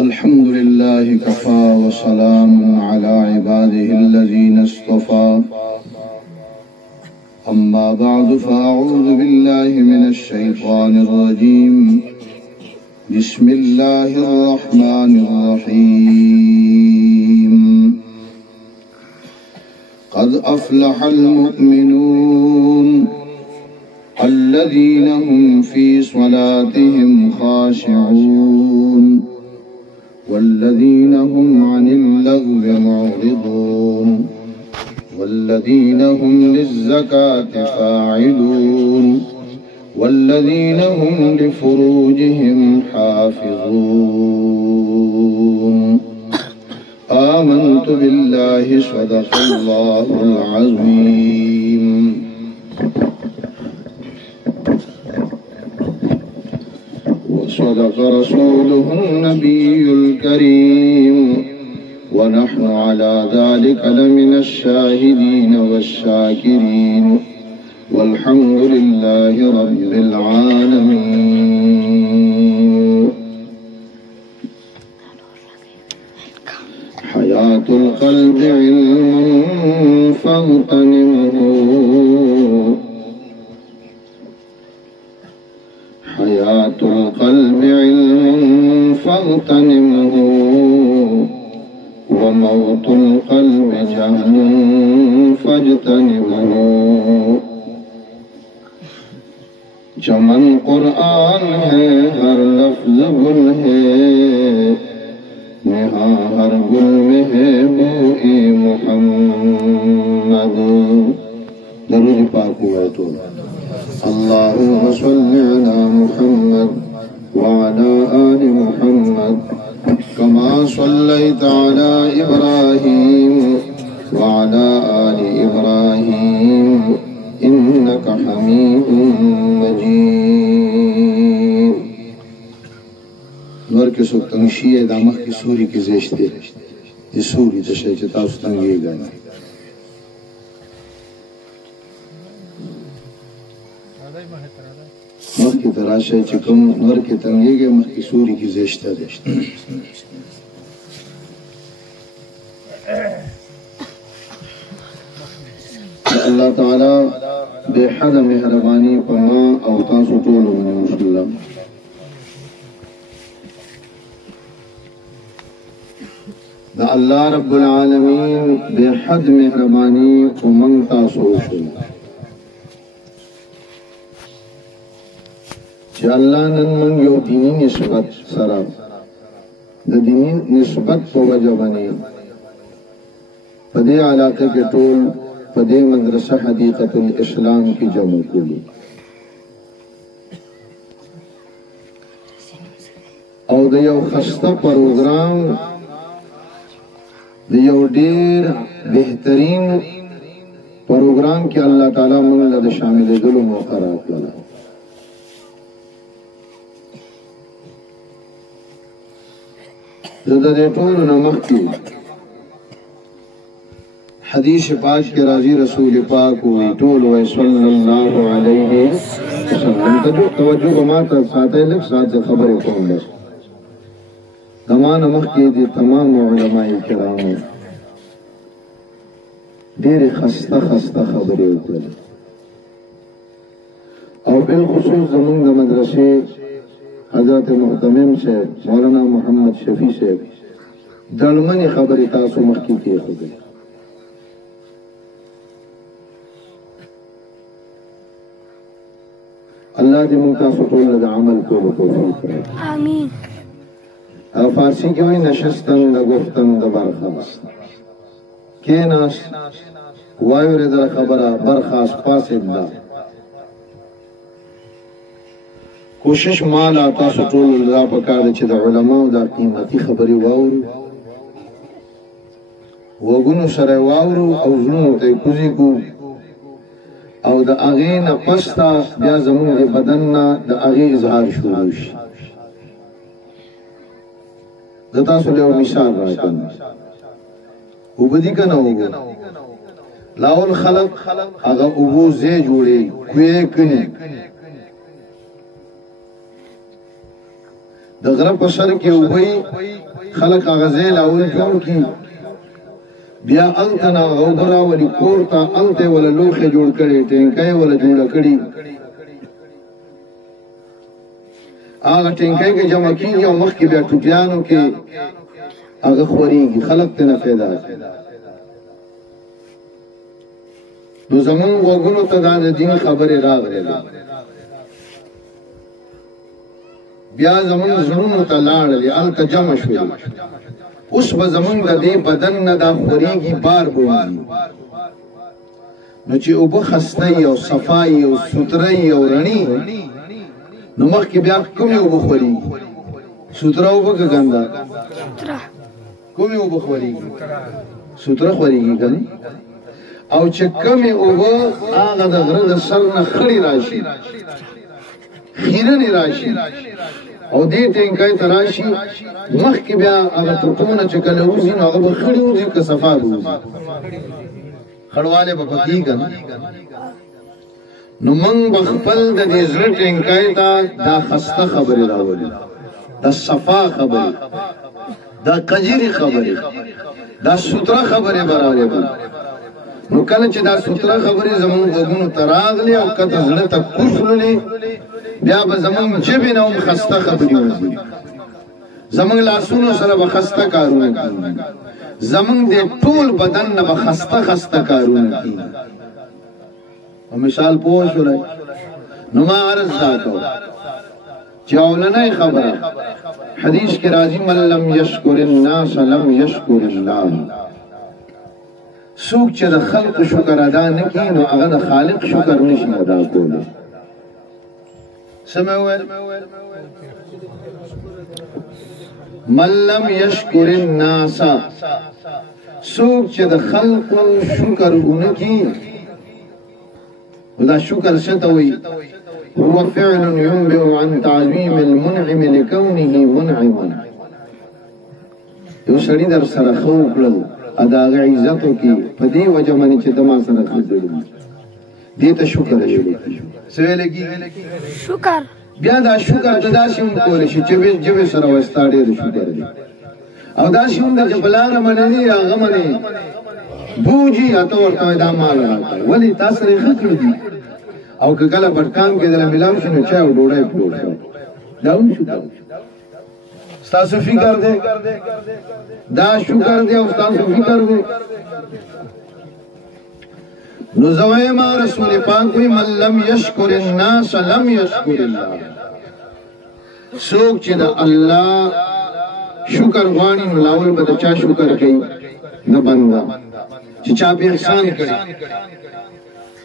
الحمد لله كفى وسلام على عباده الذين اصطفى أما بعد فأعوذ بالله من الشيطان الرجيم بسم الله الرحمن الرحيم قد أفلح المؤمنون الذين هم في صلاتهم خاشعون والذين هم عن اللغو معرضون والذين هم للزكاة فاعلون والذين هم لفروجهم حافظون آمنت بالله صدق الله العظيم وصدق رسوله النبي الكريم ونحن على ذلك لمن الشاهدين والشاكرين والحمد لله رب العالمين. حياة القلب علم فاغتنمه حياة القلب علم فاغتنمه وموت القلب جهل فاجتنبه. चमन कुरान है हर लफ्ज गुल है यहाँ हर गुल में है बूए मुहम्मद. दरूद पाक हुआ तो अल्लाहुम्मा सल्लि अला मुहम्मद व अला आलि मुहम्मद कमा सल्लैता अला इब्राहीम व अला आलि इब्राहीम इन्नका हमीदुम मजीद. नور के सुतंशिए दामख की सूरी की ज़ेश्ते ये सूरी जैसे चिता उस्तंगे गए मख की तराशे चिकम नवर के तंगे गए मख की सूरी की ज़ेश्ते अल्लाह ताला बेहद मेहरबानी पमा औता सुटोल मुसल्लम दा अल्लाह रब्बुल आलमीन बेहद मेहरबानी उमंगता सोचो कि अल्लाह नन मन यो दीनी निस्बत सरा द दीनी निस्बत को वजह बने पदे इलाके के टोल पदे मदरसा हदीक़तुल इस्लाम की जमा कुली और दियो खस्ता प्रोग्राम दियो डेर बेहतरीन प्रोग्राम के अल्लाह ताला मन लद शामिल दुल मुक़र्रर करा. ज़दे टोल नमक की हदीस पाक के राजी रसूल पाक हुई टोल व सल्लल्लाहु अलैहि वसल्लम तवज्जो बमाता साथे लग साथ खबर कौन है तमाम नमक के दी तमाम उलमाए किराम देर खस्ता खस्ता खबरें उतर और बिलखुसूस ज़मीन मदरसे हजरत मुहतमिम से मौलाना मोहम्मद शफी से दलमनी खबर तासु मक्की की खुदे अल्लाह के मुल्ता सुटोल लगा अमल को तौफीक करे आमीन. फारसी के वही नशस्तन द गुफ्तन द बरखास्त के नास वायु रे दर खबरा बरखास्त पासिदा कोशिश माल आता सुटोल लगा पकार छ द उलमा द कीमती खबरी वाउर वगुनु सरे वाउर او जुनु ते कुजी को او د اغه نه پستا بیا زمون بدن نه د اغه اظهار شروع شي. دتا سره مثال راکړم وبدی کنه وګ لاول خلق هغه وګو زه جوړي کوی کني د غره په سر کې وبوي خلک هغه ځای لاول جوړ کړي بیا هلته نه اوبه راولي کور ته هلته یې وله لوښې جوړ کړي ټینکۍ وله جوړه کړي هغه ټینکۍ کې جمع کېږي او مخکې بیا ټوټیانو کې هغه خورېږي خلک ترې نه پیدا نو زمونږ غوږونو ته دا د دین خبرې راغلې بیا زمونږ زړونو ته لاړلې هلته جمع شولې اوس به زمونږ د دې بدن نه دا خورېږي بار بوځي نو چې اوبه خسته وي او صفا وي او سوتره وي او رڼې نو مخکې بیا کومې اوبه خورېږي سوتره اوبه که ګنده کومې اوبه خورېږي سوتره خورېږي که نه او چې کمې اوبه هغه د غره د سر نه خړې راشي خیرنې راشي او دې ټینکۍ ته راشي مخکې بیا هغه ټوټونه چې کله وځي نو هغه به خړې وځي که صفا به وځي خړوالی به پکې که نه نو موږ به خپل د دې زړه ټینکۍ ته دا خسته خبرې راولي دا صفا خبرې دا کجیرې خبرې دا سوتره خبرې به راولي نو کله چې دا سوتره خبرې زمونږ غوږونو ته راغلې او کته زړه ته کوشللې بیا به زمونږ ژبې نه هم خسته خبرې وځي زمونږ لاسونو سره به خسته کارونه کېږي زمونږ د ټول بدن نه به خسته خسته کارونه کېږي او مثال پوه شولی نو ما عرض دا کوم چې اولنۍ خبره حدیث کې راځي من لم یشکر الناس لم یشکر الله څوک چې د خلقو شکر ادا نه کړي نو هغه د خالق شکر نشي ادا کولی څه مې وویل من لم یشکر الناس څوک چې د خلقو شکر ونه کړي دا شکر څه ته وایي هو فعل ينبئ عن تعظيم المنعم لكونه منعما یو سړي در سره ښه وکړل دا هغه عزت وکړي په دې وجه باندې چې د ما سره ښه ځړي دې ته شکر ویل کېږي څه ویل کېږي شکر بیا دا شکر د داسې هم کولی شي چې ژبې سره وستا ډېر شکر دی او داسې هم ده چې په لاره منې هغه منې بوجي اته ورته وایي دا مال راکړه ولې تا سره یې ښه کړي دي او که کله بټکام کې دله میلاو شي نو چای او ډوډۍ پلور شو دا هم شکر ستاسو فکر دی دا شکر دی او ستاسو فکر دی نو زه وایم رسول پاک وایي من لم یشکر الناس لم یشکر الله څوک چې د الله شکر غواړي نو لاول به د چا شکر کوي نه بنده چې چا په احسان کړي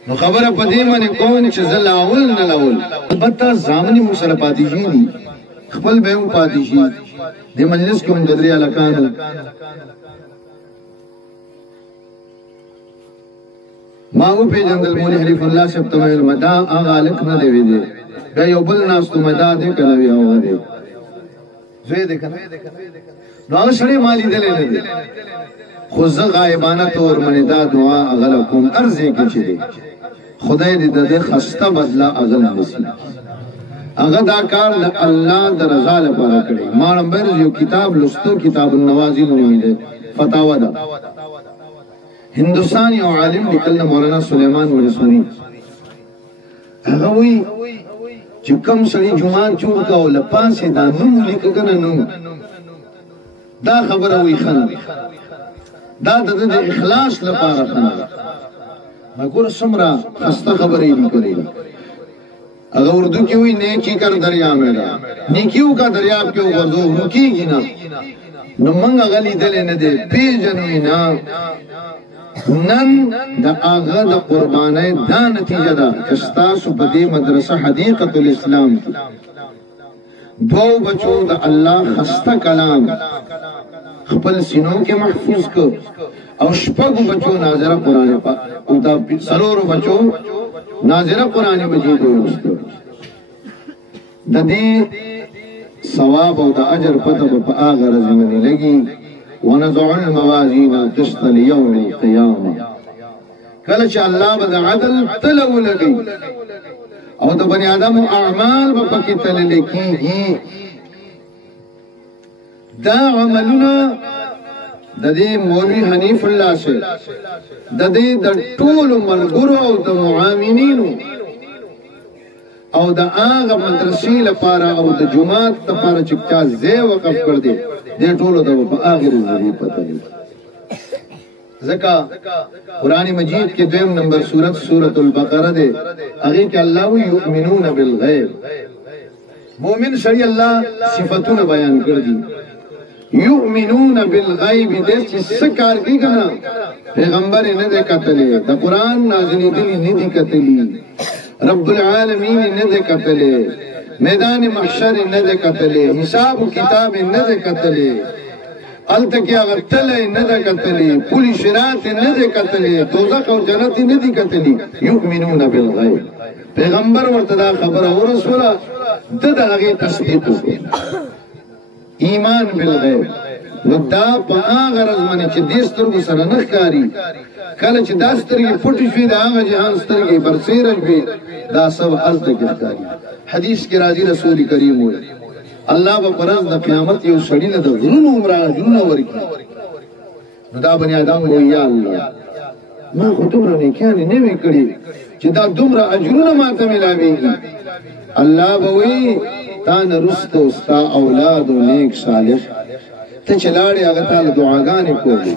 نو خبره په دې باندې کوم چې زه لاول نه لاول البته ځامنې مو سره پاتې شي خپل به هم پاتې شي د مجلس کې هم د درې هلکانو ما وپېژندل مولي حریف الله صاحب ته ویل دا هغه هلک نه دی ویلی بیا یو بل ناست وم دا دی که نه وي هغه دی زوی دی که نه نو هغه سړی ما لیدلی نه دی خو زه غایبانه طور باندې دا دعا هغه له کوم هر ځای کې چې دی خدای دې د دې خسته بدله هغه له نصیب هغه دا کار د الله د رضا لپاره کړی ما نمبر یو کتاب لوستو کتاب النوازل نومې دی فتاوا ده هندوستان یو عالم لیکل مولانا سلیمان مرسونی هغه وایي چې کوم سړي جومات جوړ کړه او له پاسې دا نوم لیکه که نه نوم دا خبره وایي ښه نه دا د اخلاص لپاره ښه نه ما ګوره څومره خسته خبرې لیکلې دي هغه اردو کې وایي نیکی کر دریا میں ډال نیکیو کا دریاب کې وغورځو رکېږي نه نو موږ هغه لیدلی نه دی پېژنو یې نه نن د هغه د قربانۍ دا نتیجه ده چې ستاسو په دې مدرسه حدیقة الاسلام کې دوو بچو د الله خسته کلام خپل سینو کې محفوظ کړ او شپږو بچو ناظره قرآن پاک او دا څلورو بچو ناظره قرآن مجید ولوسته د دې ثواب او د اجر پته به په هغه ورځ باندې لګي ونضع الموازين القسط ليوم القيامه کله چې الله به د عدل تله ولګي او د بني آدم اعمال به پکې تلل کېږي دا عملونه د دې مولوی حنیف الله سے د دې د ټولو ملګرو او د معاونینو او د هغه مدرسې لپاره او د جماعت لپاره چې چا ځای وقف کړ دی دې ټولو ته په آخر ځای پته دی ځکه قرآن مجید کې دویم نمبر سورۃ البقره دی هغه کې الله یؤمنون بالغیب مومن سړي الله صفاتونه بیان کړ دي یؤمنون بالغیب دې چې څه کار کوي کنه پیغمبر نه دی کتلې د قرآن نازلېدلی نه دی کتلې رب العالمین نه دی کتلې میدان محشر نه دی کتلې حساب و کتاب نه دی کتلې التکیا غتلې نه دی کتلې پولی شرات نه دی کتلې دوزخ او جنت نه دی کتلې یؤمنون بالغیب پیغمبر ورته دا خبره ورسوله د هغه تصدیق وکړ ایمان بالغیب نو دا په هغه ورځ باندې چې دې سترګو سره نه ښکاري کله چې دا سترګې پټې شوې د هغه جهان سترګې برسېره شوې دا سب هلته کې ښکاري حدیث کې راځي رسول کریم وایي الله به په ورځ د قیامت یو سړي له د غرونو عمره اجرونه ورکړي نو دا بني ادم وایي یا الله ما خو دومره نیکیانې نه وې کړې چې دا دومره اجرونه ماته میلاویږي الله به وایي تا نه رسته ستا اولاد او نیک صالح ته چې لاړې هغه تاله دعاګانې کولې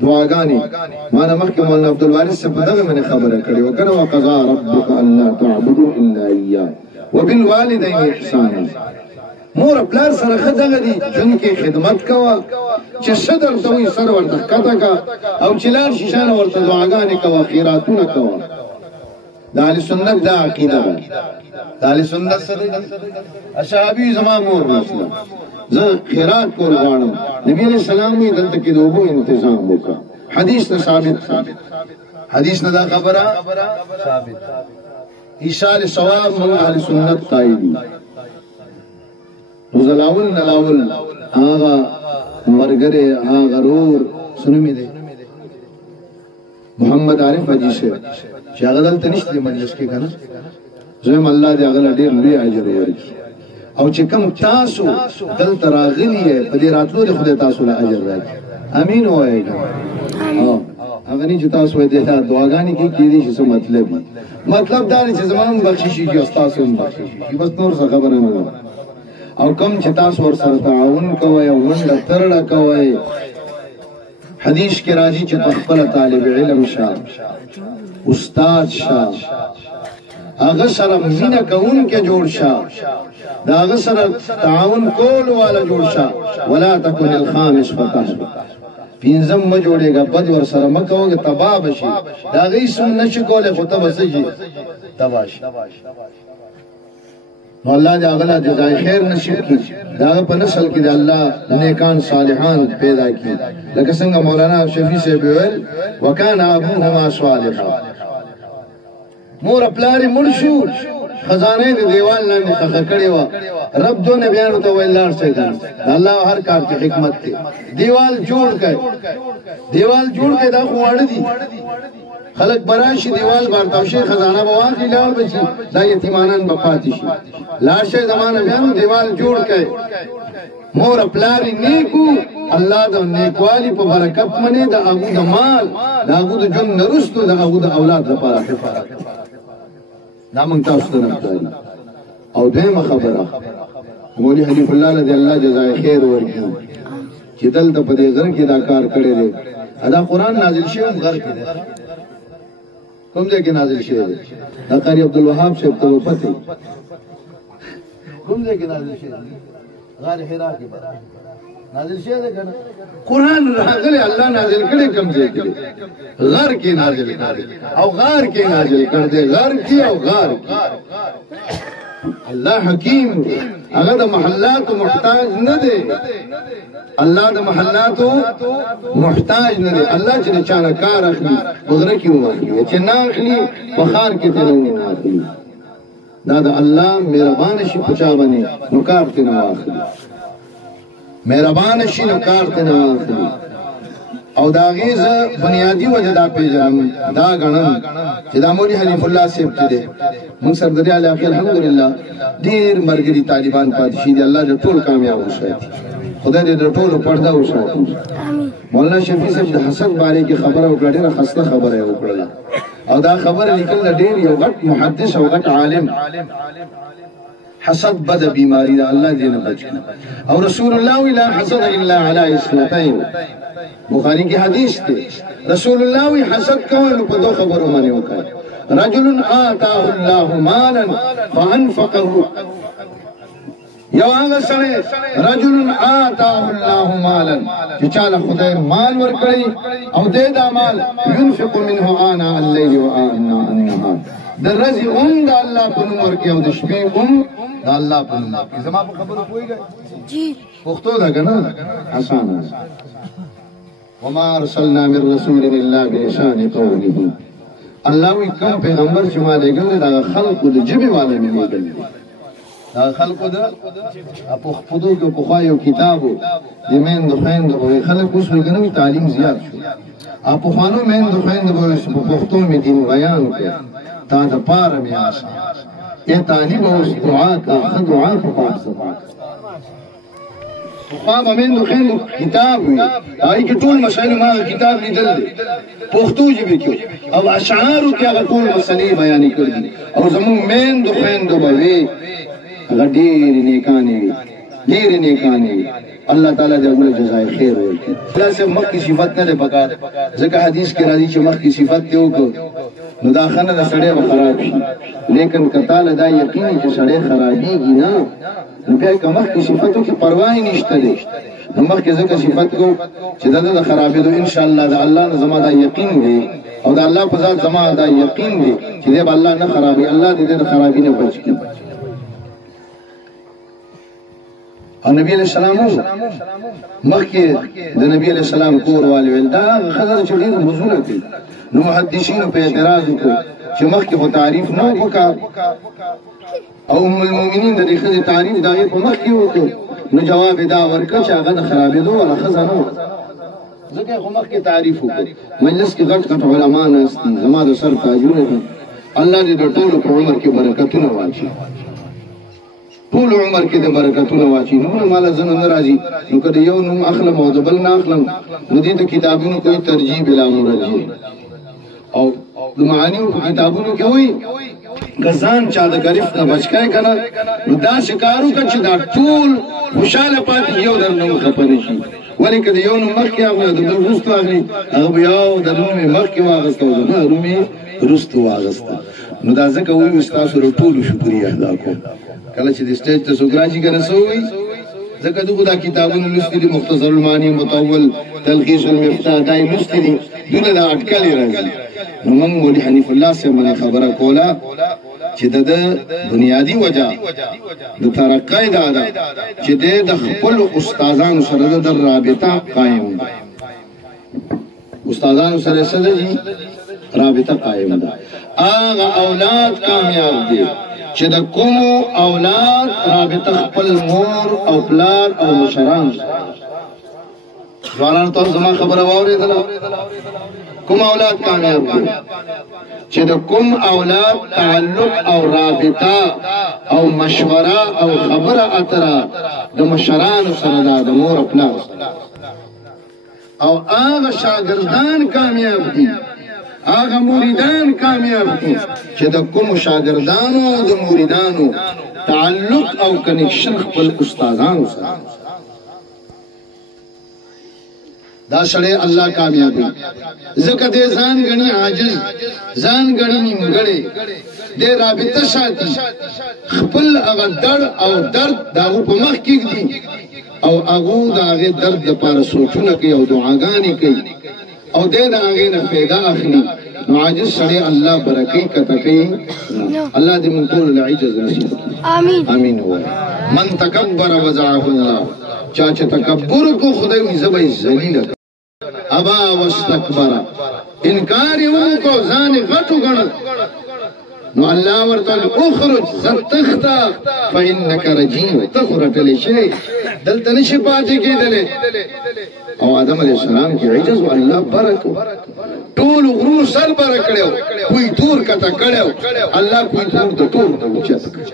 دعاګانې ما نه مخکې مولانا عبدالوارث صاحب په دغه باندې خبره کړې وه کنه وقضا ربک الا تعبدوا الا ایاه وبالوالدین احسانا مور پلار سره ښه دغه دي ژوند کې خدمت کوه چې څه درته وایي سر ورته ښکته که او چې لاړ شي شانه ورته دعاګانې کوه خیراتونه کوه د اهل سنت دا عقیده ده د اهل سنت سره اصحابي زما مور مثلا زه خیرات کول غواړم نبی علیہ السلام وی دلته کې د اوبو تنظیم وکړه حدیث نه ثابت حدیث نه دا خبره ثابت ایصال ثواب موږ اهل سنت قائدي زلاول نلاول هغه مرګره هغه رور سنمي دي محمد عارف حجی سے چې هغه دلته نشته مجلس کې کنه زم الله دې هغه ډېر لوی اجر ورکړي او چې کوم تاسو دلته راغلي په دې راتلو د خدای تاسو له اجر راکړي امين وایي او هغه نه چې تاسو دې ته دعاګانې کې کېدي چې څه مطلب دا چې زمون بخششي چې تاسو هم بخششي بس نور څه خبره نه او کوم چې تاسو ور سره تعاون کوئ او منډه ترړه کوئ حدیث کې راځي چې خپل طالب علم شه استاد شه هغه سره مینه کوون کې جوړ شه دا هغه سره تعاون کول والا جوړ شه ولا تکن الخامس فتح پینځم م جوړېږي بد ور سره مکوږي تباہ بشي دا غي سم نشي کوله خو ته بسږي تباہ شي نو الله دې هغه جزای خیر نصیب کړي دا په نسل کې د الله نیکان صالحان پیدا کړي لکه څنګه مولانا شفیع صاحب ویل وکانا ابوهما صالحا مور پلار مړ شو خزانه د دیوال لاندې تخه کړی و رب دونه بیان ته ویلار څنګه الله هر کار کې حکمت دی دیوال جوړ کړي دا خو وړ دي خلق براشي دیوال بارتاو شي خزانه بواخي لاړ بچي دا یتیمانان بپاتې شي لاړ شي زمانه بیان دیوال جوړ کړي مور پلار نیکو الله د نیکوالی په برکت باندې د ابو د مال د ابو د جن نرستو د ابو د اولاد لپاره حفاظت دا مونږ تاسو ته راځي او دغه خبره مولوی حنیف الله رضی الله جزای خیر ورکړي چې دلته په دې غر کې دا کار کړی دی دا قران نازل شوی غر کې دی کوم ځای کې نازل شوی دی دا قاری عبدالوهاب صاحب ته پته کوم ځای کې نازل شوی دی غار حرا کې نازل شوی دی کنه قران راغلی الله نازل کړي کوم ځای کې غر کې نازل کړي او غار کې نازل کړي غر کې او غار کې الله حکیم هغه د محلات محتاج نه دی الله د محلات محتاج نه دی الله چې چانه کار اخلي وغره کې واخلي چې نه اخلي بخار کې ته نه اخلي دا د الله مهربان شي پچا باندې نو کار ته نه واخلي مهربان شي نو کار ته نه واخلي او دا غیز بنیادی وجه دا پیژنم دا غنم چې دا مولوی حنیف الله صاحب چې دی موږ سرداری علی الحمدلله ډیر مرګري طالبان پاتې شي دي الله دې ټول کامیاب وشي خدای دې د ټولو پرده وساتي. مولانا شفیع صاحب د حسد باره کې خبره وکړه، ډېره خسته خبره یې وکړله او دا خبره لیکل ډېر یو غټ محدث او غټ عالم. حسد بد بیماری ده، الله دې نه بچ کړي. او رسول الله لا حسد الا على اثنتين، بخاری کی حدیث دی. رسول الله وی حسد کول په دوه خبرو باندې وکړي. رجل آتاه الله مالا فانفقه، یو هغه سره رجل آتاه الله مالا چې چاله خدای مال ورکړي او دې دا مال ينفق منه آناء الليل وآناء النهار، د ورځې هم د الله په نوم ورکړي او د شپې هم د الله په نوم ورکړي. زما په خبرو پوهېږئ؟ جی پښتو ده که نه؟ اسانه. وما ارسلنا من رسول الا بلسان قومه، الله وی کوم پیغمبر چې ما لېږلی دا خلقو د ژبې والا مې لېږلی، دا خلقو د پښتو کې پخوا یو کتاب و د میندو خویندو به خلک اوس وایي که نه تعلیم زیات شو، پخوانو میندو خویندو به په پښتو مې دین بیان کړ، تا د پاره مې آسان ای طالب اوس دعا کا ښه دعا په پاک صفا. پخوا به میندو خویندو کتاب وي، هغې کې ټول مسایل ما کتاب لیدل دی پښتو ژبې کې، او اشعارو کې هغه ټول مسلې بیانې کړي دي. او زموږ میندو خویندو به وي هغه ډېرې نیکانې وي، ډېرې نیکانې وي. الله تعالی دې هغوی له جزای خیر ورکړي. الله صاحب مخکې صفت نه دی پکار، ځکه حدیث کې راځي چې مخکې صفت دې وکړو نو دا ښه نه ده، سړی به خراب شي. لیکن که تاله دا یقین چې سړی خرابېږي نه، نو بیا که مخکې صفت وکړي پروا یې نشته دی. نو مخکې ځکه صفت کوو چې د ده د خرابېدو انشاءالله د الله نه زما دا یقین دی او د الله په ذات زما دا یقین دی چې دی به الله نه خرابوي. الله دې د خرابي نه بچ کړي. او نبی علیہ السلام مخکې د نبی علیہ السلام کور والي ویل دا ښځه چې ډېر مزونه کوي، نو محدثینو په اعتراض وکړو چې مخکې خو تعریف نه و پکار او ام المؤمنین د دې ښځې تعریف د هغې په مخکې وکړو، نو جواب یې دا ورکړه چې هغه د خرابېدو والا ښځه نه وه، ځکه یې خو مخکې تعریف وکړو. مجلس کې غټ غټ علما ناست دي، زما د سر تاجونه دي. الله دې د ټولو په عمر کې برکتونه واچي، ټول عمر کې د برکتونه واچي. نومونه ماله زه نه راځي، نو که د یو نوم اخلم او د بل نه اخلم نو دې د کتابونو کوئی ترجیح بلا مرجح او د معانیو په کتابونو کې وایي که ځان چا د ګرفت نه بچ کړی که نه نو داسې کار وکړه چې دا ټول خوشحاله پاتې یو در نه خفه نه شي. ولې که د یو نوم مخکې اخلي او د بل وروسته اخلي، هغه به یو د نوم یې مخکې واخېسته او زما نوم یې وروسته واخېسته. نو دا ځکه وایو ستاسو د ټولو شکریه ادا کوم. کله چې د سټیج ته څوک راځي که نه څه وایي، ځکه دغو دا کتابونه لوستي دي، مختصر المعانی، مطول، تلخیص المفتاح، دا یې لوستي دي، دونه دا اټکلې راځي. نو موږ مولي حنیف الله صاحب باندې خبره کوله چې د ده بنیادي وجه د ترقۍ دا ده چې دی د خپلو استادانو سره د رابطه قایم ده. استادانو سره څه ده جي؟ رابطه قایم ده. هغه اولاد کامیاب دي چې د کومو اولاد رابطه خپل مور او پلار او مشران. ځوانانو تاسو زما خبره واورېدله؟ کوم اولاد کامیاب دي چې د کوم اولاد تعلق او رابطه او مشوره او خبره اتره د مشرانو سره ده، د مور او پلار سره. او هغه شاګردان کامیاب دي، هغه مریدان کامیاب دي چې د کوم شاګردانو او د مریدانو تعلق او کنیکشن خپل استادانو سره. دا سړی الله کامیابوي، ځکه دی ځان ګڼي عاجز، ځان ګڼي نیمګړی، دی رابطه ساتي، خپل هغه درد او درد د هغو په مخ کېږدي او هغو د هغې درد دپاره سوچونه کوي او دعاګانې کوي او دی د هغې نه فایده اخلي. نو عاجز سړی الله برکوي کته کوي. الله دې موږ ټولو له عجز نصیب کړي. امین ووایه. من تکبر وضعه الله، چا چې تکبر کو خدای وایي زه به یې ذلیله کړم. ابا واستکبر، انکار یې وکړو، ځان یې غټ وګڼل، نو الله ورته اخرج ستخته فانک رجیم، ته خو رټلی شوی، دلته نشي پاتې کېدلی. او آدم علیه السلام کې عجز و الله برک ټول غرونو سر بره کړی، کوی تور کته کړی، الله کوی تور د ټول نه اوچت کړی.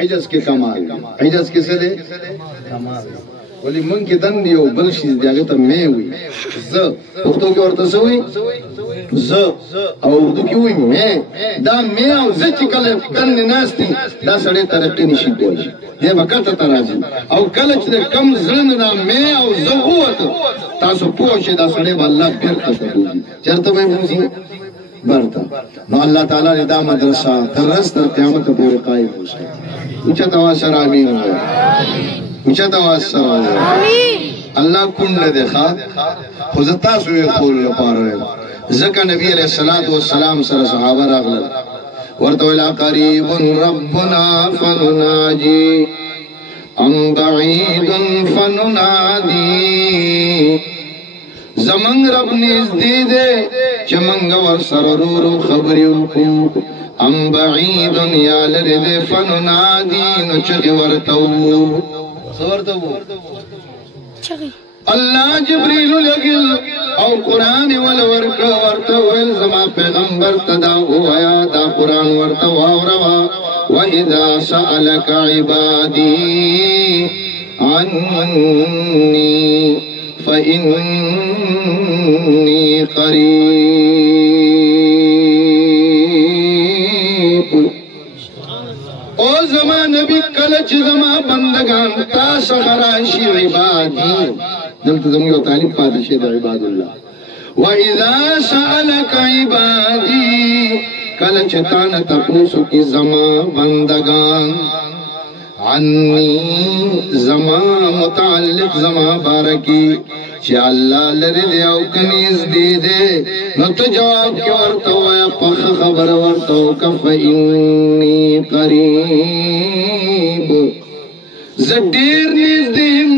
عجز کې کمال، عجز کې څه دی؟ کمال. ولی من کې دن یو بل شي دی هغه ته مې وي زه پښتو کې ورته څه وي زه او اردو کې وي مې دا مې او زه چې کله دن ناشتي دا سړی ترقي نشي کولی دی به کته ته راځي او کله چې کم زړه نه دا مې او زه ووته تاسو پوه شئ دا سړی به الله بیرته کوي چېرته به موزي برتا نو الله تعالی دا مدرسه تر ورځ تر قیامت پورې قائم وشي اوچا تواسر امين اوچا تواسر امين الله کند دخا خو تاسو یې خول لپاره ځکه نبی علیہ الصلوۃ والسلام سره صحابه راغلل ورته ویل قریب ربنا فنناجي ام بعید فننادي زمنگ رب نزدې دې چې منګ ور سره ورو خبرې وکړو ام بعید یا لرې دې فننادي نو چې ورته الله جبريل لګل او قران ول ورته ول زما پیغمبر تدا هوا دا قران ورته واوروا واذا سالك عبادي عني فإني قريب او زمان نبی کلچ زما بندگان تا سخراشی عبادی دلتا زمانیو تعلیم پادشی دا عباد اللہ وَإِذَا سَأَلَكَ عِبَادِي کلچ تانا تقوسو کی زما بندگان عنی زما متعلق زما بارکی چی اللہ لری دے او کنیز دی دے نو تو جواب کی ورطو یا پخ خبر ورطو کف انی قریب زدیر نیز دیم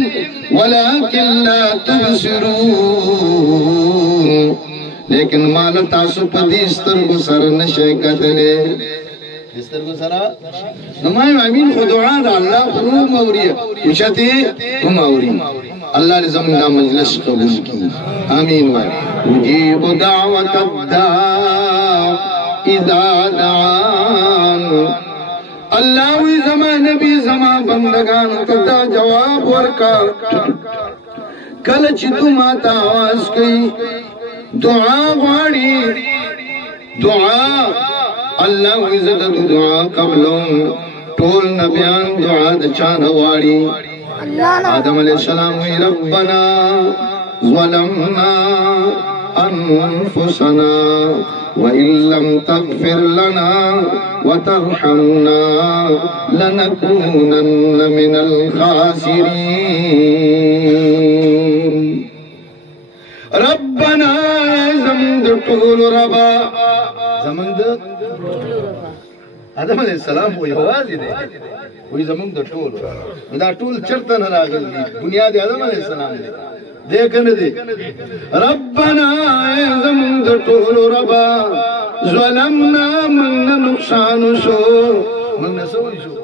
ولیکن لا تبصرون لیکن مالا تاسو پا دیستر گسر نشے قتلے دیستر گسرہ نمائم امین خود دعا دا اللہ خلو موریہ کشتی ہم موری اللہ رزم دا مجلس قبول کی آمین وائے اجیب دعوت الدعا اذا دعان اللہ وی زمان نبی زمان بندگان تدا جواب ورکا کلچ تم آتا آواز کئی دعا غاڑی دعا اللہ وی زدد دعا قبلوں طول نبیان دعا دچان غاڑی آدم علیہ السلام وی ربنا ظلمنا انفسنا وَإِن لَّمْ تَغْفِرْ لَنَا وَتَرْحَمْنَا لَنَكُونَنَّ مِنَ الْخَاسِرِينَ رَبَّنَا زَمْدُ طُولُ رَبَا زَمْدُ آدم علیہ السلام وہ یوازی دے وہی زمانگ دا ٹول دا ٹول چرتا نہ راگل دی بنیاد آدم علیہ السلام دے دیکھن دے ربنا اے زمانگ دا ٹول ربا ظلمنا من نقصان شو من نسوئی شو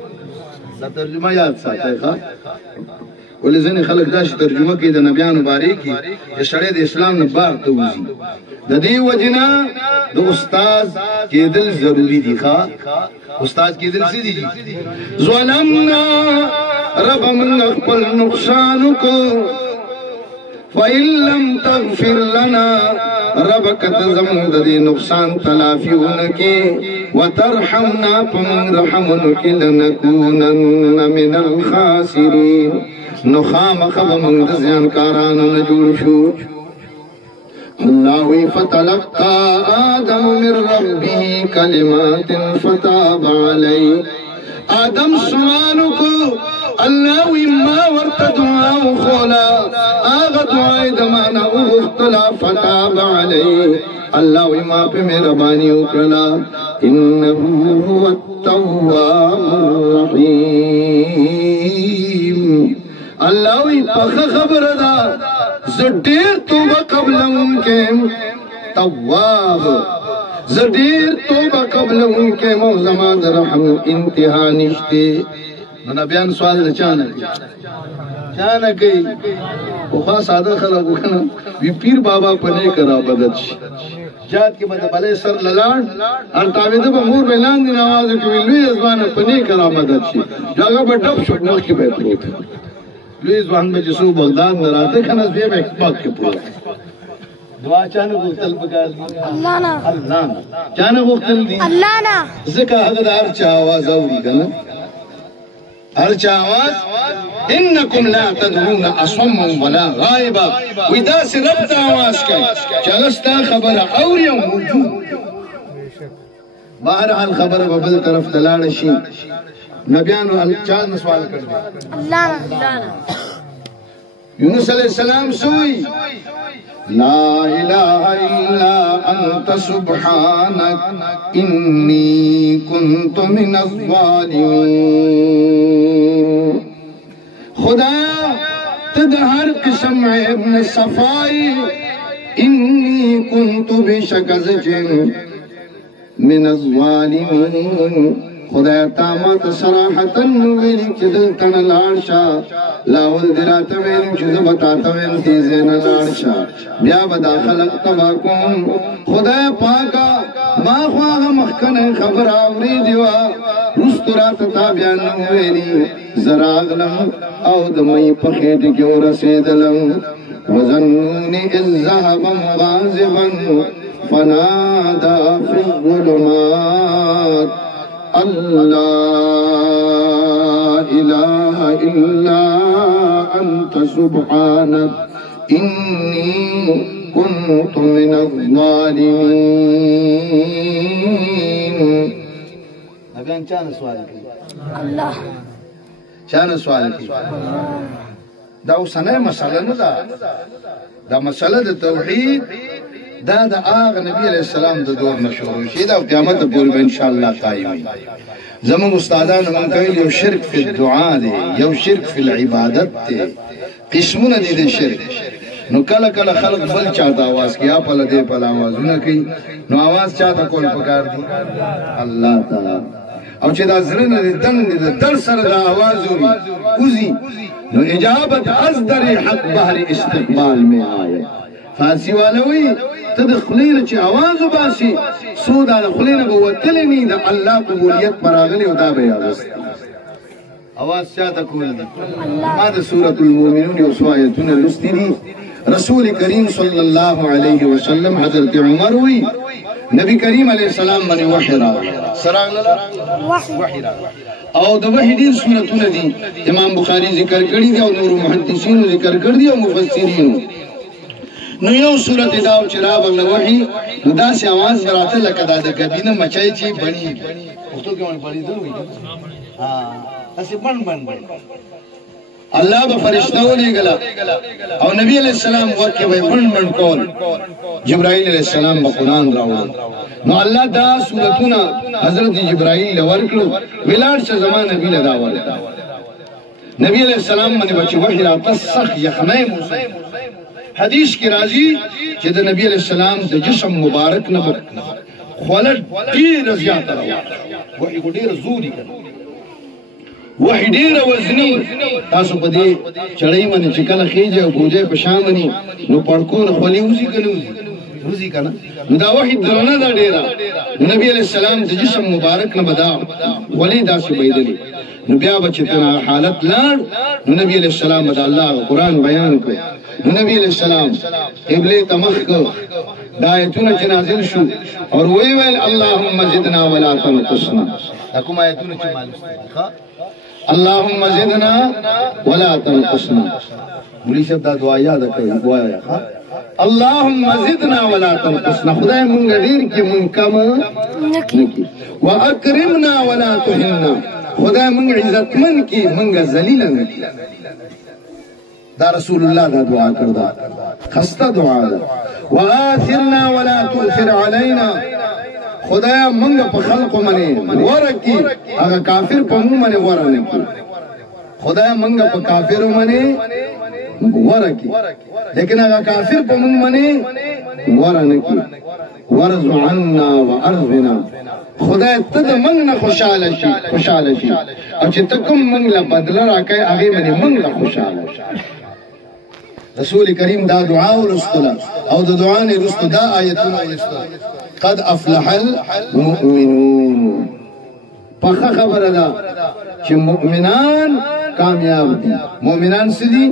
دا ترجمہ یاد ساتا ہے خواہ ولی زنی خلق داشت ترجمہ کی دا نبیان باری کی یہ شرع دا اسلام نبار توزی دا دی وجنا دا استاذ کی دل ضروری دی خواہ استاذ کی دل سی دی جی ظلمنا رب من اقبل نقصان کو فَإِن لَّمْ تَغْفِرْ لَنَا رب کتزم دی نقصان تلافیونکی وَتَرْحَمْنَا پمن رحمنکی لَنَكُونَنَّ مِنَ الْخَاسِرِينَ نخام خبمن دزیان کاران نجور شوچ اللہ فتلقى آدم من ربه کلمات فتاب علی آدم سوالو کو اللہ ما ورت دعا خولا آغا دعا دمانا اختلا فتاب علی اللہ ما پہ میرا بانی اکرلا انہو هو التواب الرحیم اللہ پخ خبر دا زدیر توبہ قبل ان کے تواب زدیر توبہ قبل ان کے موزمان رحم انتہا نشتے نبیان سوال چانا کئی وخوا سادہ خلق وکنا وی پیر بابا پنے کرا بدد جات کے بعد بلے سر للان ارتاویدہ با مور بیلان دین آوازو کی ویلوی ازبان پنے کرا مدد شی جاگا با ڈب شکنر کی بیت ہوتا لوی ځوان به چې څو بغداد نه راته کنه بیا به اکباک کې پوره دعا چانه غوښتل پکار دي الله نه چانه غوښتل دي الله نه ځکه هغه د هر چا आवाज اوري کنه هر چا आवाज انکم لا تدرون اصم ولا غائبا ودا سي رب ته आवाज کوي چې هغه ستا خبره اوري او موجود بهرحال خبره په بل طرف ته لاړ شي نبیانو چا نه سوال کړی الله یونس علیہ السلام سوئی لا الہ الا انت سبحانک انی کنت من الظالمین خدا تد ہر قسم ابن صفائی انی کنت بشکزجن من الظالمین خدای تامات صراحتاً ویلی چی دلتن لارشا لاول دراتا ویلی چی زبطاتا ویلی تیزین لارشا بیا بدا خلق تباکون خدای پاکا ما خواغ مخکن خبر آوری دیوا رسترات تابیان ویلی زراغلم او دمی پخیٹ کیوں رسیدلم وزنونی اذ ذهب مغازبا فنادا فی الظلمات اللہ الہ الا انت سبحانک انی کنت من الظالمین نبیان چاہنے سوال کی اللہ چاہنے سوال کی دا سنه مسئله نه ده دا مسئله د توحید دا د هغه نبی علیہ السلام د دور نه شروع شي دا قیامت پورې به ان شاء الله قائم زموږ استادانو مونږ کوي یو شرک فی الدعاء دی یو شرک فی العبادت دی قسمونه دي د شرک نو کله کله خلق بل چاته आवाज کیا په لدې په आवाजونه کوي نو आवाज چاته کول پکار دي الله تعالی او چې دا زړه نه دن در سره دا आवाज وزي نو اجابت از در حق بحر استقبال میں آئے فارسی والوی تدخلین چی آواز باسی سو دا دخلین بوتلنی دا اللہ قبولیت پراغلی و دا بیادست آواز چاہتا کول دی ما دا سورة المومنون یو سوایتون لستی دی رسول کریم صلی اللہ علیہ وسلم حضرت عمر ہوئی نبی کریم علیہ السلام منی وحی را سراغ للا وحی را او د وحی دین سورتون دی امام بخاری ذکر کردی دی او نور محدثین ذکر کردی او مفسرین نو یو سورت داو چرا بغل وحی نو دا سی آواز براتا لکا دا دا گبین مچائی چی بنی اختو که من پڑی دو ہوئی اسی بن اللہ با فرشتہو لے گلا او نبی علیہ السلام وقتی بھائی بن کول جبرائیل علیہ السلام با قرآن راوڑا نو اللہ دا سورتونا حضرت جبرائیل ورکلو ویلار چا زمان نبی لدا ورکا نبی علیہ السلام منی بچی وحی راتا سخ یخنائی موسیقی حدیث کی راضی کہ دا نبی علیہ السلام دا جسم مبارک نبک خولد دیر زیادہ روا وحی کو دیر زوری کرنا وحی دیر وزنی تاسو پا دی چڑھئی منی چکل خیجے و گوجے پشامنی نو پڑکون خولی اوزی کنا نو دا وحی درنا دا دیرا نبی علیہ السلام دا جسم مبارک نبدا ولی دا سی بیدلی نو بیا بچتنا حالت لار نو نبی علیہ السلام دا اللہ قرآن بیان کو نبی علیہ السلام قبلے تمخ کو دایتون چنازل شو اور وی ویل اللہم زدنا ولا تنقصنا تکم آیتون چی معلوم اللہم زدنا ولا تنقصنا بلی شب دا دعا یاد کئی دعا یا اللہم زدنا ولا تنقصنا خدای منگا دیر کی منکم نکی واکرمنا ولا تہننا خدای منگا عزت من کی منگا زلیل نکی دا رسول اللہ دا دعا کردہ خستہ دعا دا وآثرنا ولا تؤثر علینا خدایا منگا پا خلق منے ورکی اگا کافر پا مو منے ورنکی خدایا منگا پا کافر منے ورکی لیکن اگا کافر پا مو منے ورنکی ورز عنا وارضنا خدای تد منگ نا خوشحال شی او چی تکم منگ لبدل راکے آگے منی منگ لخوشحال شی رسول کریم دا دعا رستلا او دا دعانی رست دا آیتنا رستلا قد افلح المؤمنون پخا خبر دا چی مؤمنان کامیاب دی مومنان سدی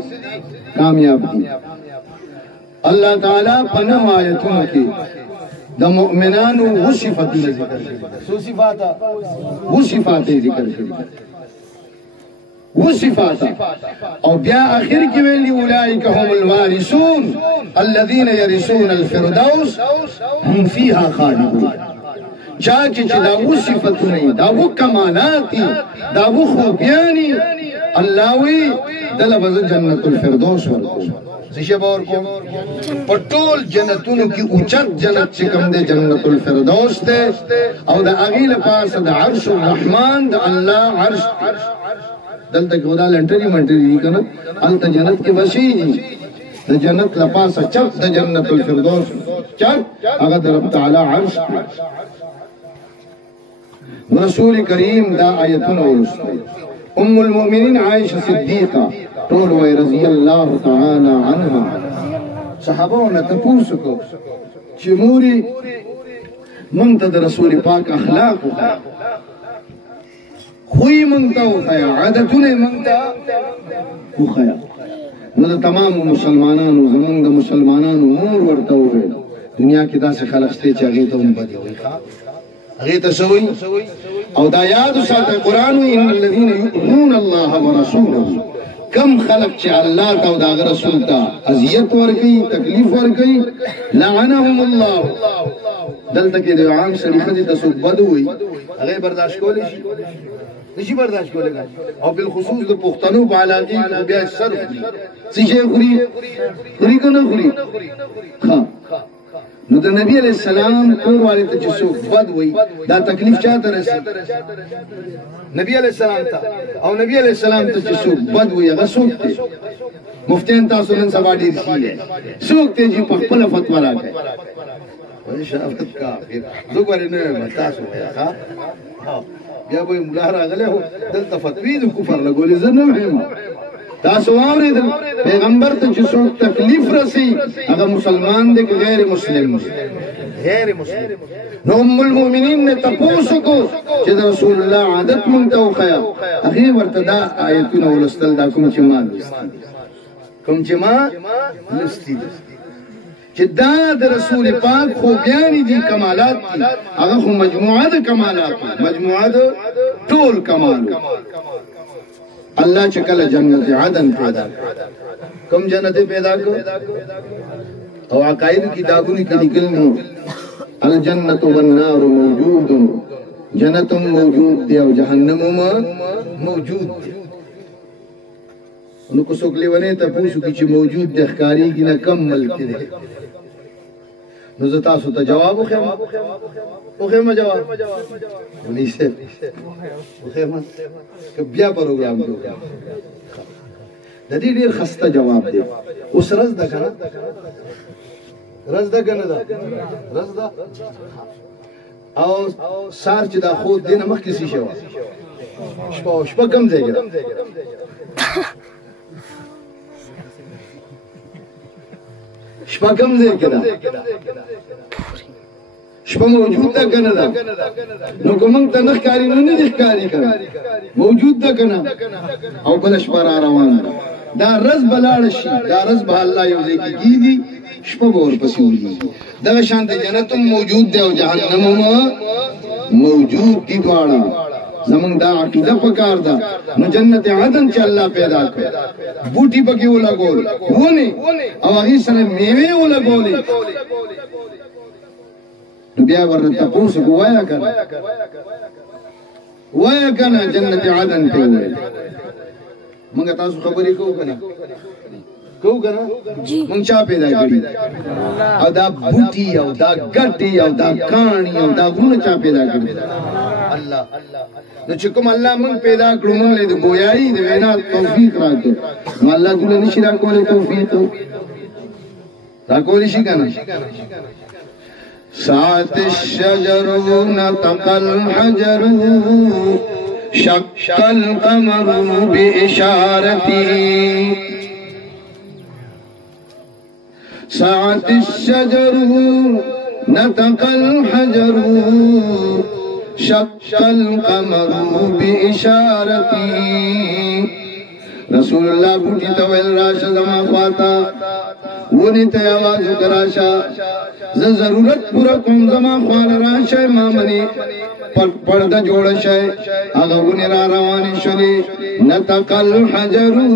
کامیاب دی اللہ تعالیٰ پناہ آیتوں کی دا مؤمنانو وہ صفات ذکر کری سو صفاتا وہ صفات ذکر کری وہ صفات او بیا آخر کی ویلی اولئک هم الوارثون الذین یرثون الفردوس هم فیہا خالدون چاچی چی دا وہ صفت نہیں دا وہ کمالاتی دا وہ خوبیانی اللہوی دلبز جنت الفردوس ورکو زیشہ باور کو پٹول جنتونو کی اوچت جنت چکم دے جنت الفردوس دے او دا اغیل پاس دا عرش الرحمن دا اللہ عرش دل تک خدا لنٹری منٹری نہیں کنا انتا جنت کے وسیع جی دا جنت لپاسا چک دا جنت الفردوس چک اگر رب تعالی عرش رسول کریم دا آیتون ورستے ام المؤمنین عائشہ صدیقہ طولوی رضی اللہ تعالی عنہ صحابونا تپوسکو چموری منتد رسول پاک اخلاق خوی منتا خیا عادتون منتا خیا نو تمام مسلمانانو زمان دا مسلمانانو مور ورتا ہوئے دنیا کی دا سے خلقستے چاہیتا ہم بدی ہوئی غیت سوئی او دا یاد ساتا قرآن ان الذین یؤمنون اللہ ورسولہ کم خلق چا اللہ تا دا رسول تا عذیت ورکی تکلیف ورکی لعنہم اللہ دل تکی دو عام سلیخہ دی تسوک بد ہوئی اگر برداشت کو لیشی نشی برداشت کو لگا اور بالخصوص دو پختنو بعلاقی کو بیا سر سیشے خوری کو نہ خوری خواہ نو دا نبی علیہ السلام کور والے تا جسو بد ہوئی دا تکلیف چاہتا رسی نبی علیہ السلام تا او نبی علیہ السلام تا جسو بد ہوئی اگر سوکتے مفتین تا سنن سبا دیر سی ہے سوکتے جی پخپل فتوہ را گئے وہی شرافت کافر زگواری نوے متاسو ہے خواہ یا کوئی ملارا غلے ہو دلتا فتوید کفر لگولی زنم ہے تاسو آوری دل پیغمبر تا جسو تکلیف رسی اگر مسلمان دے کہ غیر مسلم غیر مسلم نو ام المؤمنین نے تپوسو کو چید رسول اللہ عادت منتو خیا اخیر ورتدا آیتون اولستل دا کم چما لستی کم چما لستی چید دا رسول پاک خوبیانی دی کمالات دی اگر خو مجموعہ دا کمالات مجموعہ دا طول کمالو اللہ چکل جنت عدن پیدا کم جنت پیدا کر او عقائد کی داغونی کی نکلنو الجنت والنار موجود جنت موجود دے او جہنم موجود دے انہوں کو سکلے ونے تا پوسو کی چی موجود دے اخکاری کی نا کم ملتی دے نزتاسو تا جواب او خیمہ جواب انہی سے او خیمہ کہ بیا پروگرام دو دادی دیر خستہ جواب دے اس رز دا کنا رز دا کنا دا رز دا او سار چی دا خود دینا مخ کسی شوا شپا کم دے گا شپا کم دے گا شپا موجود دا کنا دا نو کمانگ تا نخکاری نو نہیں دخکاری کنا موجود دا کنا او بلا شپا را روان دا رز بلارشی دا رز با اللہ یوزے کی دی شپا بور پسیول دی دا شانت جنتم موجود دے و جہنم موجود دی دوارا زمان دا عقیدہ پکار دا نو جنت عدن چا اللہ پیدا کر بوٹی پکی اولا گول ونے او اگی سر میوے اولا گولے تو بیا ورنتا پوس کو وایا کنا جنت عدن پہ ہوئے منگا تاسو خبری کو کنا منگ چا پیدا کری او دا بوٹی او دا گٹی او دا کانی او دا گون چا پیدا کری اللہ نو چکم اللہ منگ پیدا کرو منگ لے دو گویائی دو وینا توفیق را کر نو اللہ دولے نشی را کولے توفیق را کولی شی کنا سات الشجر نطق الحجر شق القمر بإشارتي سعت الشجر نطق الحجر شق القمر بإشارتي رسول اللہ بوٹی تویل راشا زمان خواتا ونی تیوازو کراشا ضرورت پورا کم زمان خوال راشا امامنی پردہ جوڑا شای آگا ونی را روانی شلی نتقل حجرو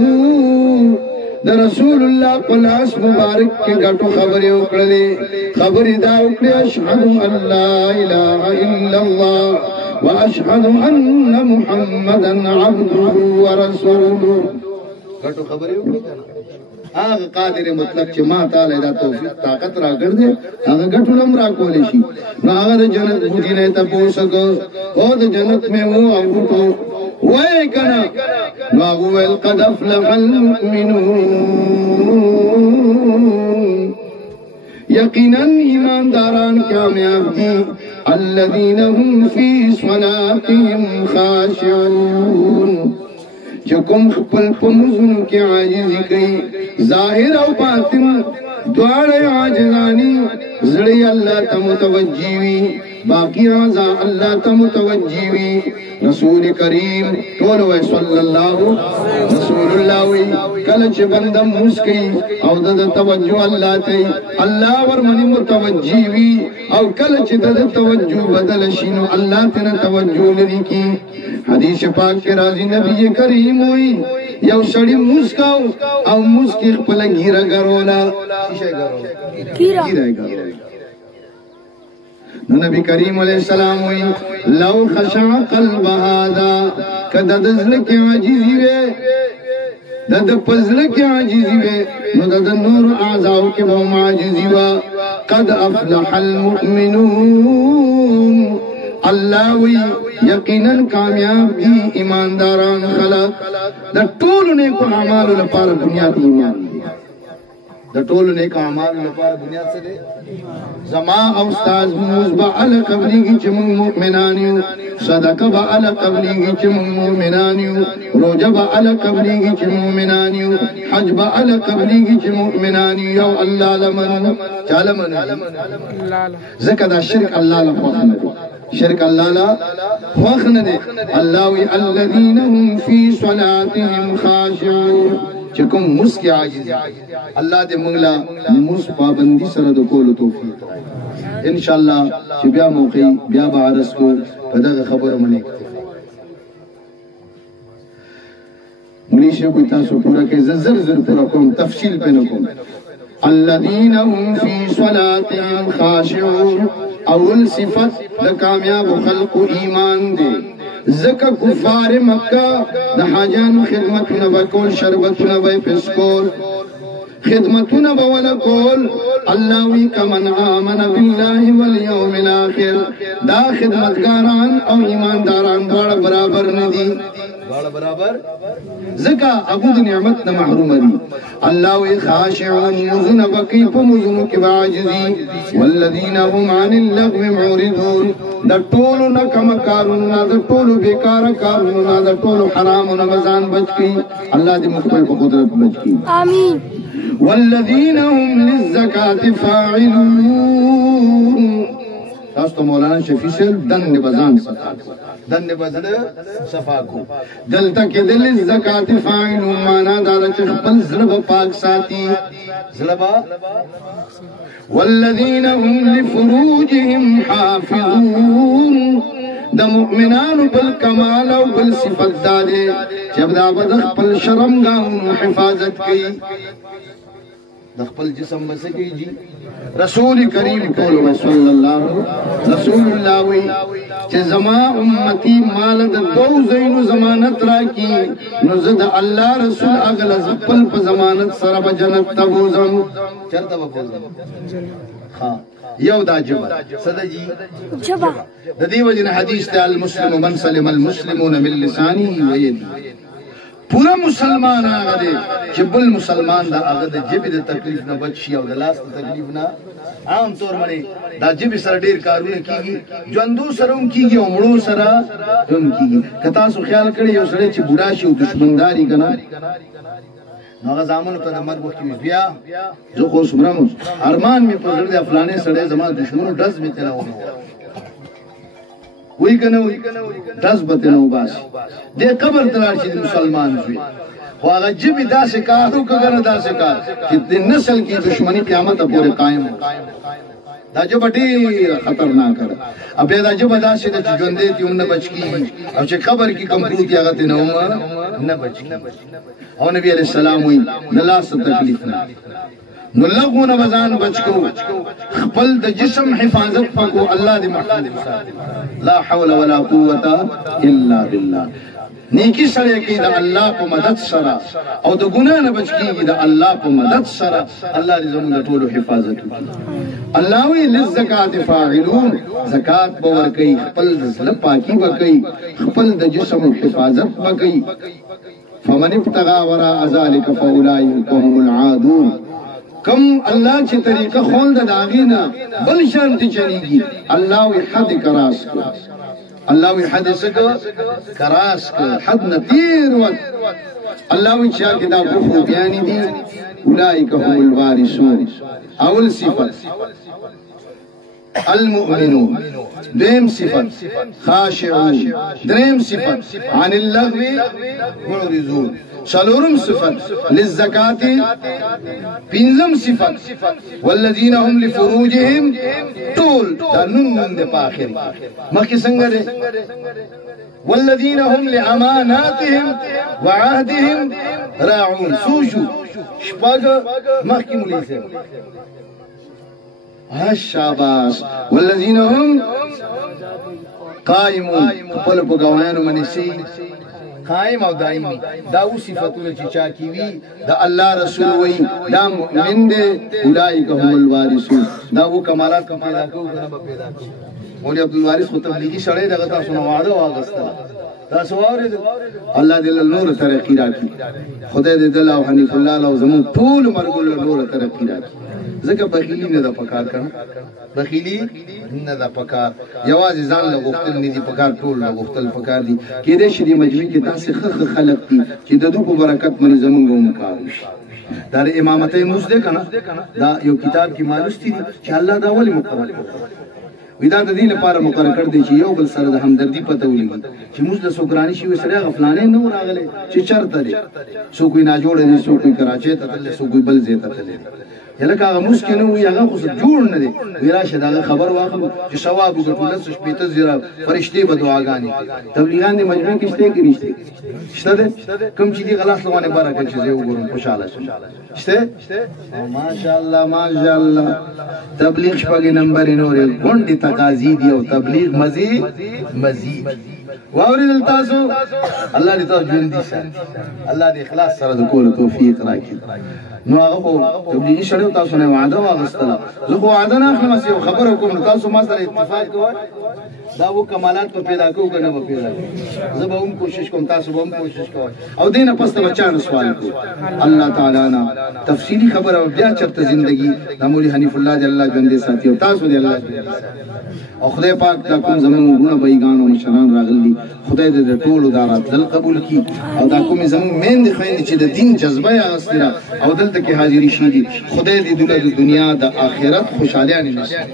دا رسول اللہ قلاس مبارک کے گھٹو خبری اکڑلی خبری دا اکڑی اشہدو ان لا الہ الا اللہ واشہدو ان محمدا عبدہ ورسولہ گھٹو خبری اکڑی کنا آگا قادر مطلق چھ ماہ تعالی دا توفیق طاقت را کردے آگا گھٹو نمرا کولی شی آگا دا جنت بوٹی نیتا پوسکو او دا جنت میں وہ اگوٹو وے کنا واغویل قد افلح المؤمنون یقیناً ایمانداران کامیاب دی الذین هم فی صلاتهم خاشعون چکم خپل پمزن کی عاجزی کئی ظاہر و باطن دوار عاجزانی زڑی اللہ تمتوجیوی باقی آزا اللہ تمتوجیوی رسول کریم تولوے صلی اللہ رسول اللہ وی کلچ بندم مسکی او دد توجہ اللہ تی اللہ ورمنی متوجیوی او کلچ دد توجہ بدل شینو اللہ تینا توجہ لری کی حدیث پاک کے راضی نبی کریم ہوئی یو سڑی مسکاو او مسکی خپل گیرہ گرولا گیرہ گرولا نبی کریم علیہ السلام ہوئی لو خشع قلب هذا کدہ دزل کی عجیزی وے دد پزل کی عجیزی وے ندد نور آزاو کے بہم عجیزی وے قد افلح المؤمنون اللہ وی یقیناً کامیاب دی ایمانداران خلق دا طول نیکو اعمال لپار دنیا کی ایمان دی دا طول نیکو اعمال لپار دنیا سے دے زما اوستاز موز با علا قبلی گی چمون مؤمنانیو صدقہ با علا قبلی گی چمون مؤمنانیو روجہ با علا قبلی گی چمون مؤمنانیو حج با علا قبلی گی چمون مؤمنانیو یو اللہ لمن چالا من زکر دا شرک اللہ لفوخن دے شرک اللہ لفوخن دے اللہ وی الذین هم فی صلاتهم خاشعون چکم مس کے عاجزی اللہ دے منگلا مس پابندی سرد کولو توفیق انشاءاللہ چی بیا موقعی بیا بعرس کو پدغ خبر منی منیشہ کوئی تاسو پورا کہ زر پورا کم تفصیل پہ نکم الذین هم فی صلاتهم خاشعون اول صفت دا کامیاب خلق ایمان دے زکا کفار مکہ دا حاجان خدمت نبکول شربت نبی پسکول خدمت نبولکول اللہ وی کمن آمن باللہ والیوم الاخر دا خدمتگاران او ایمانداران بڑا برابر ندی بڑا برابر زکا ابود نعمت محروم دی اللہ وی خاشعون مزن بقی پا مزن کی باعجزی والذین هم عن اللغو معرضون دا طولو نکم کارونا دا طولو بیکار کارونا دا طولو حرامو نمزان بچ کی اللہ دی مقبل پا قدرت بچ کی آمین والذین هم للزکاة فاعلون تاستو مولانا شفیع سے دن بزان دن بزن صفاکو دلتا کے دل الزکاة فاعلون مانا دارا چخپل زلب پاک ساتی زلبا والذین هم لفروجهم حافظون دا مؤمنان بالکمال و بالصفت دادے جب دا بدخ پل شرم گاؤن حفاظت کی دخپل جسم بسکی جی رسول کریم کولو صلی اللہ رسول اللہ وی چه زما امتی مالد دو زینو زمانت را کی نزد اللہ رسول اگل زپل پا زمانت سرب جنت تبوزم چرتا بپوزم خواہ یو دا جبا صدا جی جبا دا دی وجن حدیث تے المسلم من سلم المسلمون من لسانی ویدی پورا مسلمان آگا دے جبل مسلمان دا آگا دے جبی دے تکلیف نا بچی او دلاس دا تکلیف نا عام طور منے دا جبی سر دیر کارونے کی گی جو اندو سر ان کی گی امڑو سر ان کی گی کتاسو خیال کرے یو سرے چی بڑاشی و دشمنداری کنا نوغا زامن پر نمبر بختی میں بیا جو خوش مرم ارمان میں پرزر دے افلانے سڑے زمان دشمنو ڈز میں تیرا ہونا وہی کنو ڈز بتنو باسی دے قبر تلاشی دے مسلمان ہوئی خو هغه جبې داسې کار وکړه کنه داسې کار چې د نسل کې دشمني قیامت پورې قایم دا جبه ډېره خطرناکه ده او بیا دا جبه داسې ده چې ژوندی تې هم نه بچ کېږي او چې قبر کې کوم پروت وي هغه ترې نه بچ کېږي او نبي علیه السلام وایي نه لا څه تکلیف نه نو لغو نه به ځان بچ کړو خپل د جسم حفاظت وکړو الله دې محفوظ وساتي لا حول ولا قوة الا بالله نیکی سره کې د الله په مدد سره او د ګناه نه بچ کېږي د الله په مدد سره الله دې زموږ ټولو حفاظت وکړي الله وی للزکات فاعلون زکات به ورکوي خپل د زړه پاکي به کوي خپل د جسم حفاظت به کوي فمن ابتغى وراء ذلك فاولئك هم العادون کم الله چې طریقه خول د داغینا بل شان ته چریږي الله وی حد کراس الله وی حد سکه کراس حد نتیر وقت الله وی چې دا کو بیان دي اولئک هم الوارثون اول صفت المؤمنون دیم صفت خاشعون دریم صفت عن اللغو معرضون شلورم صفت للزکات پینزم صفت والذین هم لفروجهم طول دا نون دے پاخری مخی سنگر دے والذین هم لاماناتهم وعهدهم راعون سوشو شپاگ مخی ملی سے الشاباس والذین هم قائمون خپل په ګوانو منسي قائم او دائمي دا او صفاتونه چې چا کی وی دا الله رسول وی دا مؤمن دي اولئک هم الوارثون دا او کمالات کوم پیدا کوو کنه پیدا کوو مولوی عبدالوارث خو تبلیغي سړی دغه تاسو نه واده واغسته تاسو واورید الله دې نور ترقی راکړي خدای دې دل او حنیف الله او زمون ټول مرګ له نور ترقی راکړي ځکه بخیلی نه د پکار کنه بخیلی نه د پکار یوازې ځان له غوښتل نه دي پکار ټول له غوښتل پکار دي کېدې شي د مجمع کې تاسو خلق دي چې د دوی په برکت باندې زمونږ ومکار شي دا امامته موږ دې کنه دا یو کتاب کې مالوستي دي چې الله دا ولې مقرر کړ ودا د دې لپاره مقرر کړ دي چې یو بل سره د همدردی پته ولګي چې موږ د سوګرانی شي وسره غفلانه نه راغله چې چرته دي سو کوئی نه جوړ دي سو کوئی کراچي ته تل سو کوئی بل زیته تل یلکه هغه مسکینه وي هغه خو جوړ نه دي ویراشه دا خبر واخلو چې ثواب وګټل څه شپې ته زیرا فرشتي به دعاګانې تبلیغان دي مجمع کې شته کې نشته شته کوم چې دي غلاس لغونه برکت چې زه وګورم خوشاله شم شته ماشاءالله تبلیغ شپږ نمبر نور غونډي تقاضي دي او تبلیغ مزید واورید تاسو الله دې تاسو ژوند دي الله دې اخلاص سره د کول توفیق راکړي نو هغه تبلیغي شړیو تاسو نه وعده واغستله زه خو وعده نه اخلم چې خبره کوم تاسو ما سره اتفاق کوئ دا و کمالات په پیدا کوو کنه په پیدا زه به هم کوشش کوم تاسو به هم کوشش کوئ او دینه پس ته بچانو سوال کو الله تعالی نه تفصیلی خبره بیا چرته زندگی د مولوی حنیف الله جل الله ژوند ساتي او تاسو دې الله او خدای پاک دا کوم زمونږ غونه بیگانو مشران راغلي خدای دې ټولو دا راتل قبول کړي او دا کوم زمونږ مین دي خويندې چې د دین جذبه یې اغستره او دلته کې حاضری شي دي خدای دې د دنیا د آخرت خوشاله نصیب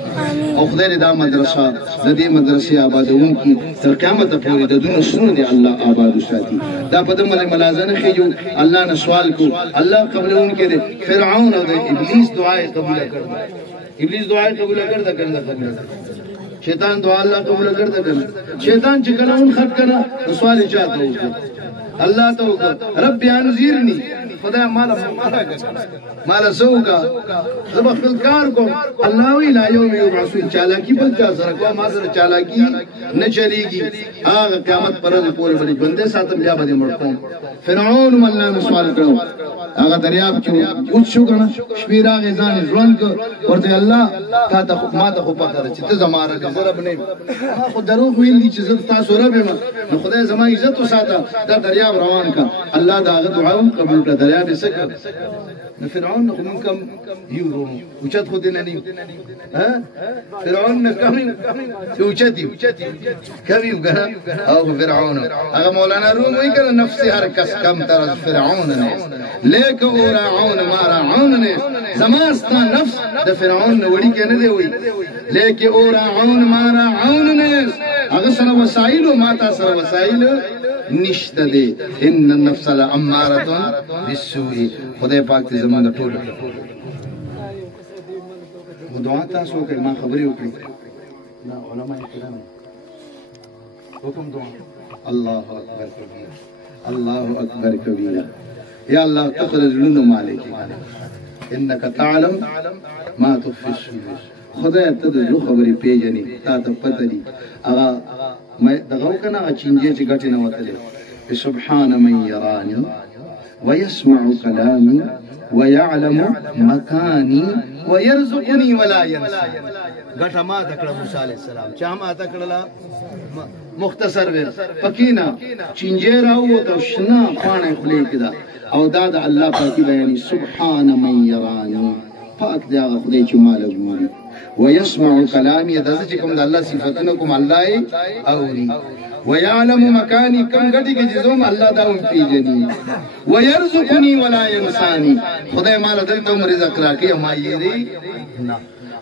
او خدای دې دا مدرسه د دې مدرسې آبادون کی تر قیامت پورې د دنیا سونه دي الله آباد ساتي دا په دمه ملازمه خېجو الله نه سوال کو الله قبولون کړي فرعون او د ابلیس دعا قبول کړ ابلیس دعا قبول کړ دا کنه قبول شیطان دعا الله قبول کړ دا کنه شیطان چې کله اون خط کنه سوال چاته وکړه الله ته وکړه رب انذرني خدای مال سوکا زب خپل کار کوم الله وی لا یوم یبعثون چالاکی بل چا سره کوم ما سره چالاکی نه چلیږي هغه قیامت پر ورځ پورې باندې بندې ساتم بیا باندې مړ کوم فرعون الله نو سوال کړو هغه دریاب کې اوس شو کنه شپې راغې ځان ځوان کو ورته الله تا ته حکومت خو پکاره چې ته زماره غرب نه ما خو دروغ ویل دي چې زه تاسو رب یم نو خدای زما عزت وساته دا دریاب روان کا الله دا هغه دعا قبول کړه دریاب یې سکه فرعون نقوم كم يورو وجد خدنا نيو ها فرعون كم وجدي كم يبقى او فرعون هذا مولانا روم ويقال نفسي هركس كم ترى فرعون ليك وراعون ما راعون زماستا نفس د فرعون وړي کې نه دی وي لیکن او راعون ما راعون نس هغه سره وسایل او ما تا سره وسایل نشته دي ان النفس لاماره بالسوء خدای پاک دې زمونږ ټول دعا تاسو کوي ما خبرې وکړي نا علماء کرام حکم دعا الله اکبر کبیره الله اکبر کبیره یا الله تخرج لنا مالک انك تعلم ما تخفي الصدور خدای ته د زړه خبرې پیژنې تا ته پته دي هغه دغه وکنه هغه چینجې چې ګټې نه وتلې سبحان من يراني ويسمع كلامي ويعلم مكاني ويرزقني ولا ينسى ګټه ما تکړه موسی عليه السلام چا ما تکړه مختصر ویل پکینا چینجې راووت او شنه پاڼې خولې کې ده او دا د الله پاکي بیانې سبحان من يراني پاک دی هغه خدای چې مال ګوري ويسمع كلامي دغه چې کوم د الله صفاتونه کوم الله اوري ويعلم مكاني كم غدي کې جزوم الله دا هم پیژني ويرزقني ولا ينساني خدای مال دلته رزق راکې ما یې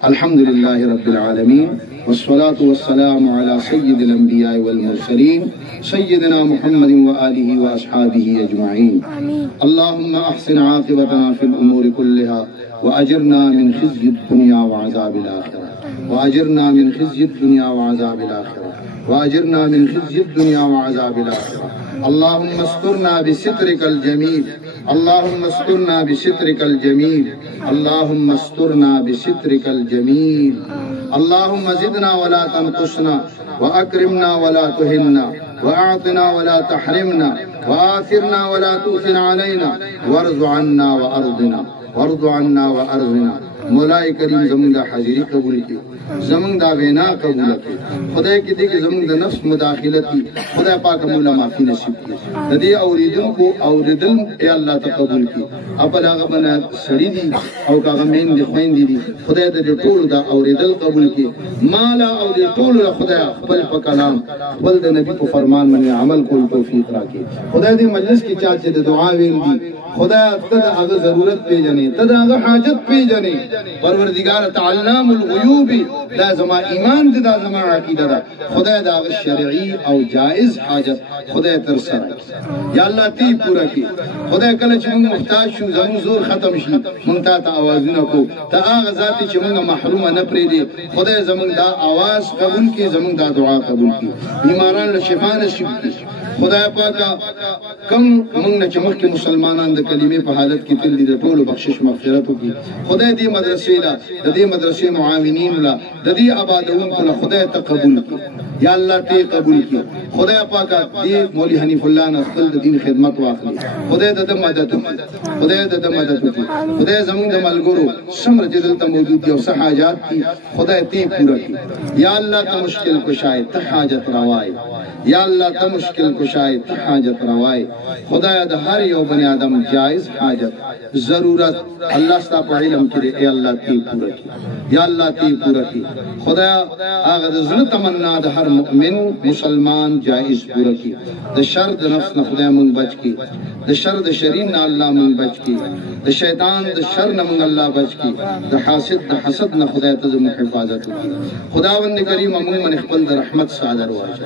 الحمد لله رب العالمين والصلاة والسلام على سيد الأنبياء والمرسلين سيدنا محمد وآله وأصحابه أجمعين اللهم أحسن عاقبتنا في الأمور كلها وأجرنا من خزي الدنيا وعذاب الآخرة وأجرنا من خزي الدنيا وعذاب الآخرة وأجرنا من خزي الدنيا وعذاب الآخرة اللهم استرنا بسترك الجميل اللهم استرنا بسترك الجميل اللهم استرنا بسترك الجميل اللهم زدنا ولا تنقصنا وأكرمنا ولا تهنا وأعطنا ولا تحرمنا وآثرنا ولا تؤثر علينا وارض عنا وأرضنا وارض عنا وأرضنا مولاي کریم زمون دا حاضری قبول کی زمون دا وینا قبول کی خدای کی دی کہ زمون دا نفس مداخلتی خدای پاک مولا معافی نصیب کی ددی اوریدن کو اوریدن اے اللہ تقبل کی اپل هغه بنا سړی دی او هغه مين دی خوین دی خدای دې ټول دا اوریدل قبول کی مالا او دې ټول خدای خپل په کلام خپل د نبی په فرمان باندې عمل کول توفیق راکړي خدای دې مجلس کې چا چې د دعا ویل دي خدای ته هغه ضرورت پیژنې ته هغه حاجت پیژنې پروردگار تعلم الغیوب لازم ایمان دې لازم عقیده ده خدای دا شرعي او جائز حاجت خدای تر سره یا الله تی پورا کی خدای کله چې موږ محتاج شو زموږ زور ختم شي مونږ ته आवाजونه کو ته هغه ذات چې موږ محروم نه پرې دي خدای زموږ دا आवाज قبول کی زموږ دا دعا قبول کی بیماران له شفا نصیب کی خدای پاک کم موږ نه چې مخکې مسلمانان د کلمې په حالت کې تل دي د ټولو بخشش مغفرت وکړي خدای دې مدرسې لا د دې مدرسې معاونین لا د دې آبادونکو له خدای تقبل کړي یا الله ته قبول کړي خدای پاک دې مولوی حنیف الله نه خپل د دین خدمت واخلي خدای د مدد خدای د مدد وکړي خدای زموږ د ملګرو سمره چې دلته موجود دي او صح حاجات دي خدای ته پوره کړي یا الله ته مشکل کشای ته حاجت روای یا الله ته مشکل کشای ته حاجت روای خدای د هر یو بنی آدم جائز حاجت ضرورت الله ستاسو په علم کې ای الله تی پوره کی یا الله تی پوره کی خدای هغه د زړه تمنا د هر مؤمن مسلمان جائز پوره کی د شر د نفس نه خدای مونږ بچ کی د شر د شرین نه الله مونږ بچ کی د شیطان د شر نه مونږ الله بچ کی د حسد نه خدای ته زموږ حفاظت وکړي خداوند کریم مونږ من خپل د رحمت صادر واچي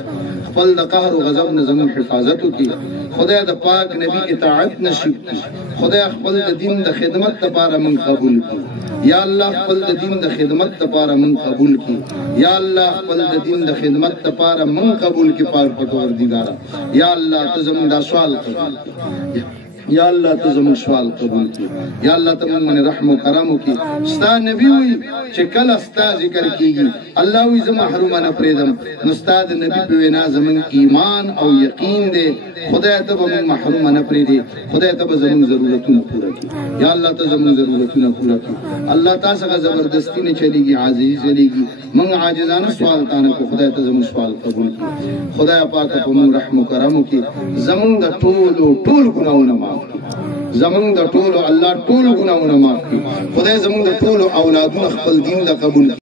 خپل د قهر او غضب نه زموږ حفاظت وکړي خدای د پاک نبی اطاعت نصیب کړي خدای خپل د دین د خدمت لپاره من قبول کړي یا الله خپل د دین د خدمت لپاره من قبول کړي یا الله خپل د دین د خدمت لپاره من قبول کړي پاک پروردگار یا الله ته زموږ دا سوال کوي یا الله ته زموږ سوال قبول کړي یا الله ته موږ رحم او کرم وکړي ستا نبی وي چې کله ستا ذکر کیږي الله وي زه محروم نه پرېدم نو ستا د نبی په وینا زموږ ایمان او یقین دی خدای ته به موږ محروم نه پرېږدي خدای ته به زموږ ضرورتونه پوره کړي یا الله ته زموږ ضرورتونه پوره کړي الله تا څخه زبردستی نه چلیږي عاجزي چلیږي موږ عاجزانه سوال تانه کو خدای ته زموږ سوال قبول کړي خدای پاک په موږ رحم او کرم وکړي زموږ د ټول ګناهونه زمون د ټولو الله ټول ګناهونه معاف کړي خدای زمون د ټولو اولادونو خپل دین له قبول